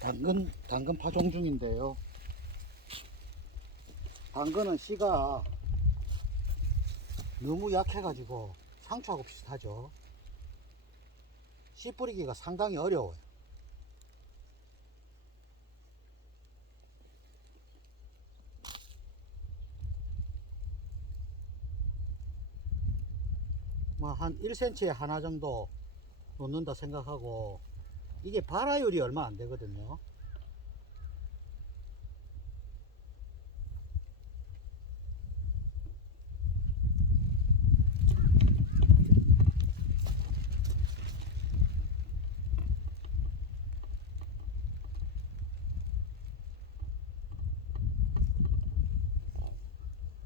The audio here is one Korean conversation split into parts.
당근 파종 중인데요. 당근은 씨가 너무 약해가지고 상추하고 비슷하죠. 씨 뿌리기가 상당히 어려워요. 뭐 한 1cm에 하나 정도 놓는다 생각하고, 이게 발화율이 얼마 안 되거든요.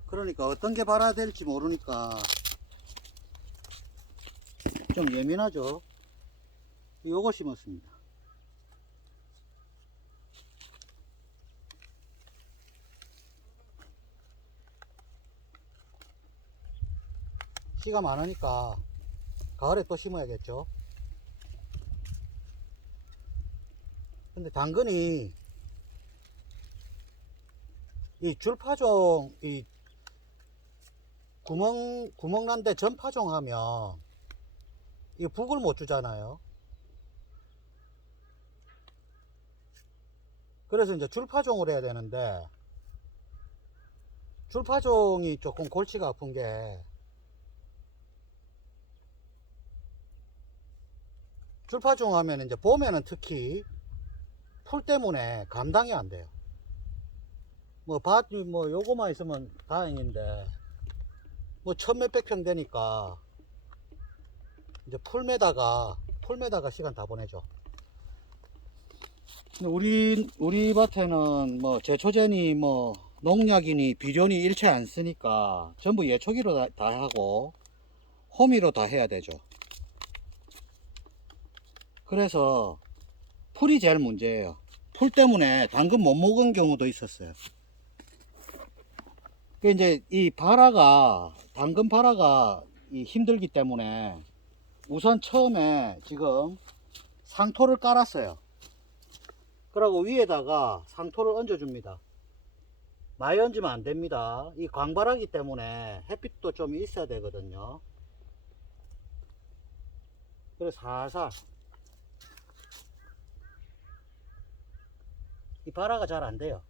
그러니까 어떤 게 발화될지 모르니까 좀 예민하죠. 요거 심었습니다. 씨가 많으니까 가을에 또 심어야겠죠. 근데 당근이 이 줄파종, 이 구멍 난데 전파종 하면 이 북을 못 주잖아요. 그래서 이제 줄파종을 해야 되는데, 줄파종이 조금 골치가 아픈 게, 줄파종 하면 이제 봄에는 특히 풀 때문에 감당이 안 돼요. 뭐 요거만 있으면 다행인데, 뭐 천 몇백 평 되니까 이제 풀매다가 시간 다 보내죠. 근데 우리 밭에는 뭐 제초제니 뭐 농약이니 비료니 일체 안 쓰니까 전부 예초기로 다 하고 호미로 다 해야 되죠. 그래서 풀이 제일 문제예요. 풀 때문에 당근 못 먹은 경우도 있었어요. 그 이제 이 당근 발화가 힘들기 때문에 우선 처음에 지금 상토를 깔았어요. 그리고 위에다가 상토를 얹어 줍니다. 많이 얹으면 안 됩니다. 이 광발하기 때문에 햇빛도 좀 있어야 되거든요. 그래서 살살, 이 발화가 잘 안 돼요.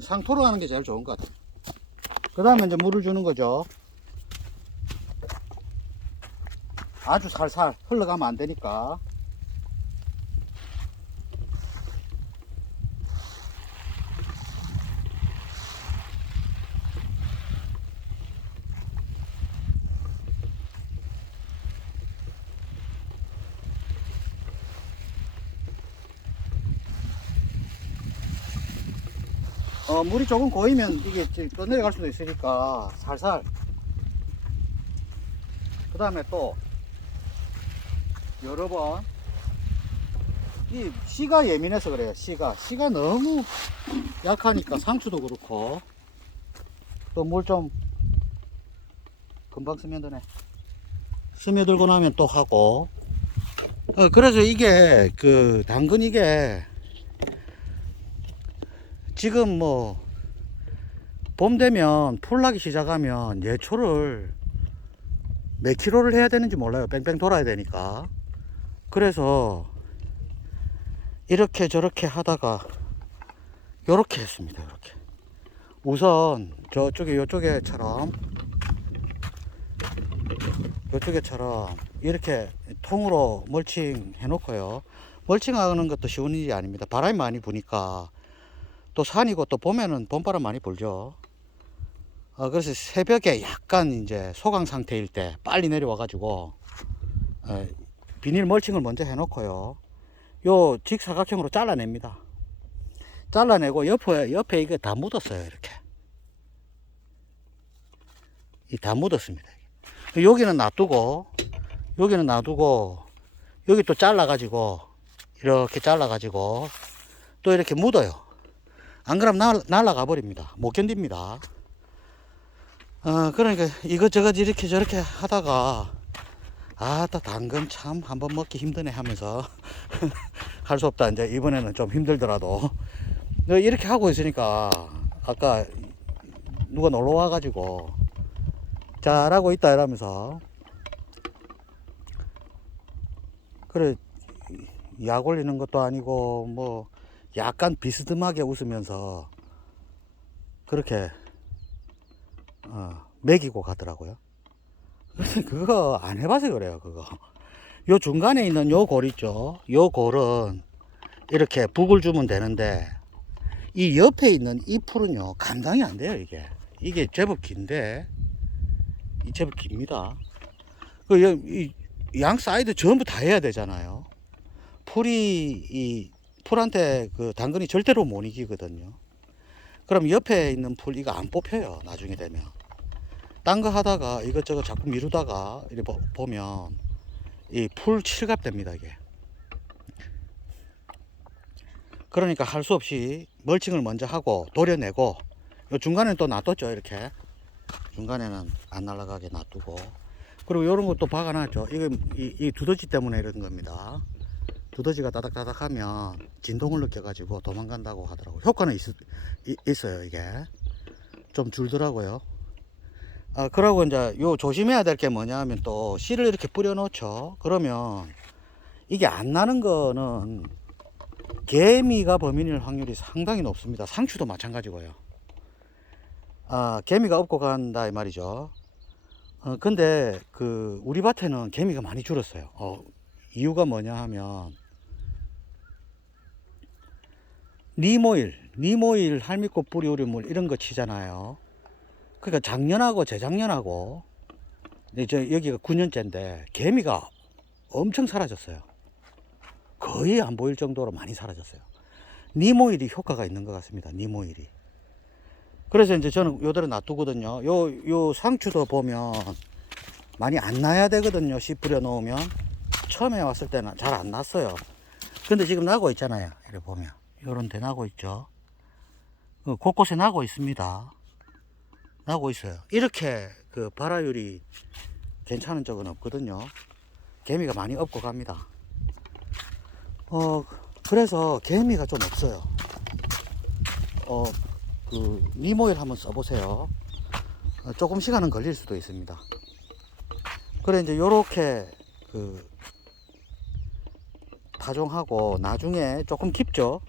상토로 하는 게 제일 좋은 것 같아요. 그 다음에 이제 물을 주는 거죠. 아주 살살 흘러가면 안 되니까. 물이 조금 고이면 이게 떠내려갈 수도 있으니까 살살. 그 다음에 또 여러 번, 이 씨가 예민해서 그래요. 씨가 너무 약하니까 상추도 그렇고. 또 물 좀 금방 스며드네. 스며들고 나면 또 하고. 그래서 이게 당근 이게 지금 뭐 봄 되면 풀 나기 시작하면 예초를 몇 킬로를 해야 되는지 몰라요. 뺑뺑 돌아야 되니까. 그래서 이렇게 저렇게 하다가 요렇게 했습니다. 이렇게 우선 요쪽에처럼 이렇게 통으로 멀칭 해 놓고요. 멀칭하는 것도 쉬운 일이 아닙니다. 바람이 많이 부니까. 또 산이고 또 봄에는 봄바람 많이 불죠. 그래서 새벽에 약간 이제 소강 상태일 때 빨리 내려와 가지고 비닐 멀칭을 먼저 해 놓고요. 요 직사각형으로 잘라냅니다. 잘라내고 옆에 이게 다 묻었어요. 이렇게. 이 다 묻었습니다. 여기는 놔두고, 여기 또 잘라가지고, 이렇게 잘라가지고, 또 이렇게 묻어요. 안 그러면 날아가 버립니다. 못 견딥니다. 그러니까 이것저것 이렇게 저렇게 하다가, 아따, 당근 참 한번 먹기 힘드네 하면서, 할 수 없다. 이제 이번에는 좀 힘들더라도. 이렇게 하고 있으니까, 아까 누가 놀러 와가지고, 잘하고 있다 이러면서, 그래, 약 올리는 것도 아니고, 뭐, 약간 비스듬하게 웃으면서, 그렇게, 먹이고 가더라고요. 그거 안 해봐서 그래요, 그거. 요 중간에 있는 요 골 있죠? 요 골은 이렇게 북을 주면 되는데, 이 옆에 있는 이 풀은요, 감당이 안 돼요, 이게. 이게 제법 긴데, 이 제법 깁니다. 양 사이드 전부 다 해야 되잖아요. 풀한테 그 당근이 절대로 못 이기거든요. 그럼 옆에 있는 풀 이거 안 뽑혀요, 나중에 되면. 딴 거 하다가 이것저것 자꾸 미루다가 이렇게 보면 이 풀 칠갑 됩니다, 이게. 그러니까 할 수 없이 멀칭을 먼저 하고 도려내고, 요 중간에는 또 놔뒀죠, 이렇게. 중간에는 안 날아가게 놔두고. 그리고 요런 것도 박아놨죠. 이거 이 두더지 때문에 이런 겁니다. 두더지가 따닥따닥 하면 진동을 느껴가지고 도망간다고 하더라고요. 효과는 있어요, 이게. 좀 줄더라고요. 그러고 이제 요 조심해야 될 게 뭐냐 하면 또 씨를 이렇게 뿌려 놓죠. 그러면 이게 안 나는 거는 개미가 범인일 확률이 상당히 높습니다. 상추도 마찬가지고요. 개미가 업고 간다 이 말이죠. 근데 우리 밭에는 개미가 많이 줄었어요. 이유가 뭐냐 하면 니모일, 할미꽃 뿌리 우리물 이런 거 치잖아요. 그러니까 작년하고 재작년하고 여기가 9년째인데 개미가 엄청 사라졌어요. 거의 안 보일 정도로 많이 사라졌어요. 니모일이 효과가 있는 것 같습니다. 니모일이. 그래서 이제 저는 요대로 놔두거든요. 요 상추도 보면 많이 안 나야 되거든요. 씨 뿌려 놓으면. 처음에 왔을 때는 잘 안 났어요. 근데 지금 나고 있잖아요. 이렇게 보면. 요런 데 나고 있죠. 곳곳에 나고 있습니다. 나고 있어요. 이렇게 발화율이 괜찮은 적은 없거든요. 개미가 많이 업고 갑니다. 그래서 개미가 좀 없어요. 니모일 한번 써보세요. 조금 시간은 걸릴 수도 있습니다. 그래, 이제 요렇게 파종하고 나중에 조금 깊죠?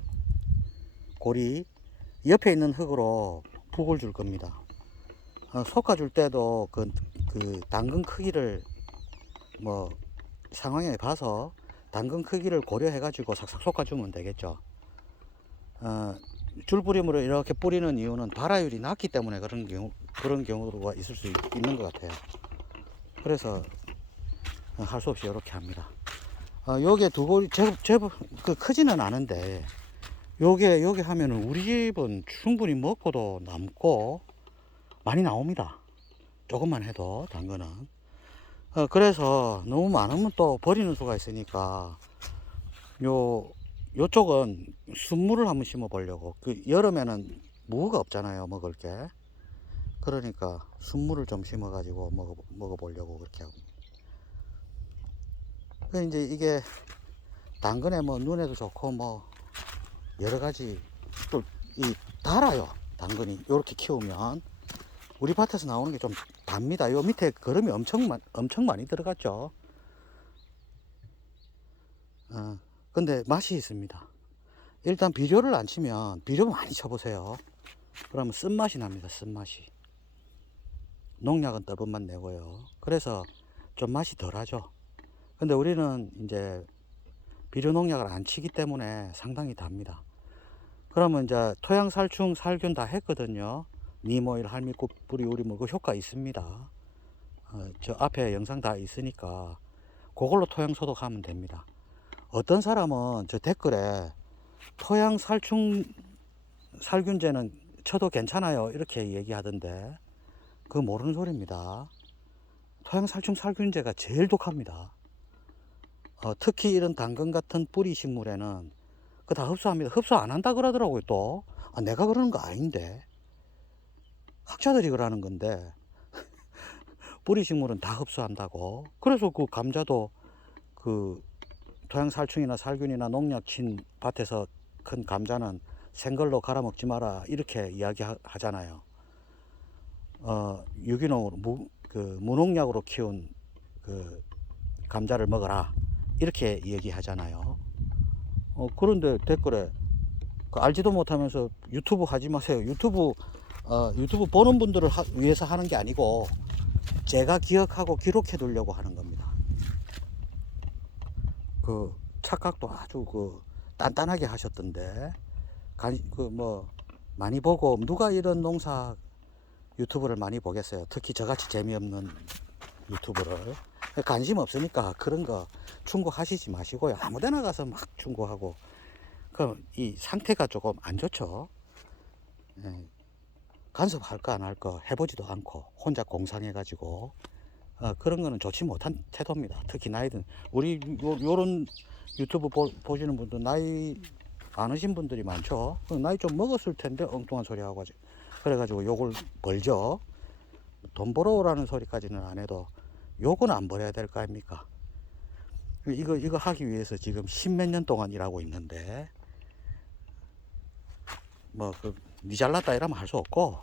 골이 옆에 있는 흙으로 북을 줄 겁니다. 솎아줄 때도 그 당근 크기를 뭐 상황에 봐서 당근 크기를 고려해 가지고 싹싹 솎아주면 되겠죠. 줄뿌림으로 이렇게 뿌리는 이유는 발화율이 낮기 때문에 그런 경우가 있을 수 있는 것 같아요. 그래서 할 수 없이 이렇게 합니다. 요게 두 골이 제법 크지는 않은데 요게 하면은 우리 집은 충분히 먹고도 남고 많이 나옵니다. 조금만 해도 당근은. 그래서 너무 많으면 또 버리는 수가 있으니까 요쪽은 순무를 한번 심어 보려고. 여름에는 무가 없잖아요, 먹을 게. 그러니까 순무를 좀 심어 가지고 먹어 보려고 그렇게 하고. 이제 이게 당근에 뭐 눈에도 좋고 뭐 여러 가지 또 달아요. 당근이 요렇게 키우면 우리 밭에서 나오는 게 좀 답니다. 요 밑에 거름이 엄청 많이 들어갔죠. 근데 맛이 있습니다. 일단 비료를 안 치면 비료 많이 쳐보세요. 그러면 쓴맛이 납니다. 쓴맛이. 농약은 더블만 내고요. 그래서 좀 맛이 덜하죠. 근데 우리는 이제 비료 농약을 안 치기 때문에 상당히 답니다. 그러면 이제 토양 살충 살균 다 했거든요. 니모일, 할미꽃 뿌리 우리물 그 효과 있습니다. 저 앞에 영상 다 있으니까 그걸로 토양 소독하면 됩니다. 어떤 사람은 저 댓글에 토양 살충 살균제는 쳐도 괜찮아요 이렇게 얘기하던데, 그거 모르는 소리입니다. 토양 살충 살균제가 제일 독합니다. 특히 이런 당근 같은 뿌리 식물에는 그거 다 흡수합니다. 흡수 안 한다 그러더라고요 또. 내가 그러는 거 아닌데, 학자들이 그러는 건데 뿌리 식물은 다 흡수한다고. 그래서 그 감자도 그 토양 살충이나 살균이나 농약 친 밭에서 큰 감자는 생걸로 갈아 먹지 마라 이렇게 이야기하잖아요. 유기농으로 무농약으로 키운 그 감자를 먹어라 이렇게 얘기하잖아요. 그런데 댓글에 알지도 못하면서 유튜브 하지 마세요. 유튜브 보는 분들을 위해서 하는 게 아니고 제가 기억하고 기록해 두려고 하는 겁니다. 그 착각도 아주 단단하게 하셨던데, 많이 보고 누가 이런 농사 유튜브를 많이 보겠어요. 특히 저같이 재미없는 유튜브를. 관심 없으니까 그런 거 충고하시지 마시고요. 아무데나 가서 막 충고하고 그럼 이 상태가 조금 안 좋죠. 예. 간섭할까 안 할까 해보지도 않고 혼자 공상해가지고 그런 거는 좋지 못한 태도입니다. 특히 나이든 우리 요런 유튜브 보시는 분들 나이 많으신 분들이 많죠. 나이 좀 먹었을 텐데 엉뚱한 소리 하고 그래가지고 욕을 벌죠. 돈 벌어오라는 소리까지는 안 해도 욕은 안 벌여야 될 거 아닙니까? 이거 하기 위해서 지금 십몇 년 동안 일하고 있는데 니 잘났다 이러면 할 수 없고,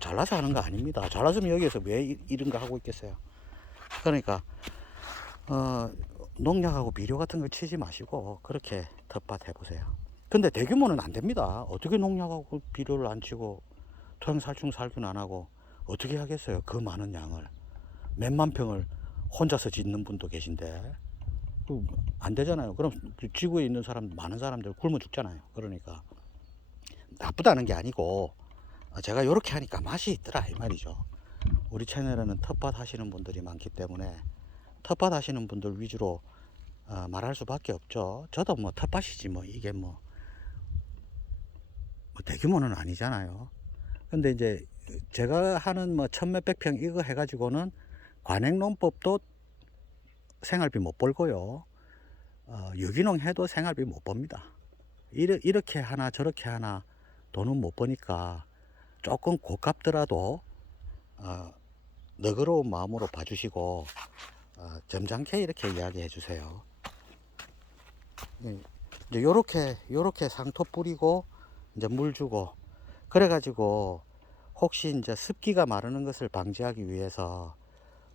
잘나서 하는 거 아닙니다. 잘났으면 여기에서 왜 이런 거 하고 있겠어요. 그러니까 농약하고 비료 같은 걸 치지 마시고 그렇게 텃밭 해보세요. 근데 대규모는 안 됩니다. 어떻게 농약하고 비료를 안 치고 토양 살충 살균 안 하고 어떻게 하겠어요. 그 많은 양을 몇만 평을 혼자서 짓는 분도 계신데 안 되잖아요. 그럼 지구에 있는 많은 사람들 굶어 죽잖아요. 그러니까 나쁘다는 게 아니고 제가 이렇게 하니까 맛이 있더라 이 말이죠. 우리 채널에는 텃밭 하시는 분들이 많기 때문에 텃밭 하시는 분들 위주로 말할 수밖에 없죠. 저도 텃밭이지 이게 대규모는 아니잖아요. 근데 이제 제가 하는 천몇백 평 이거 해가지고는 관행농법도 생활비 못 벌고요. 유기농 해도 생활비 못 법니다. 이렇게 하나 저렇게 하나 돈은 못 버니까 조금 고깝더라도 너그러운 마음으로 봐주시고 점잖게 이렇게 이야기해 주세요. 이제 요렇게 상토 뿌리고 이제 물 주고 그래가지고 혹시 이제 습기가 마르는 것을 방지하기 위해서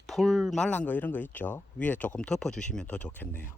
풀 말란 거 이런 거 있죠. 위에 조금 덮어 주시면 더 좋겠네요.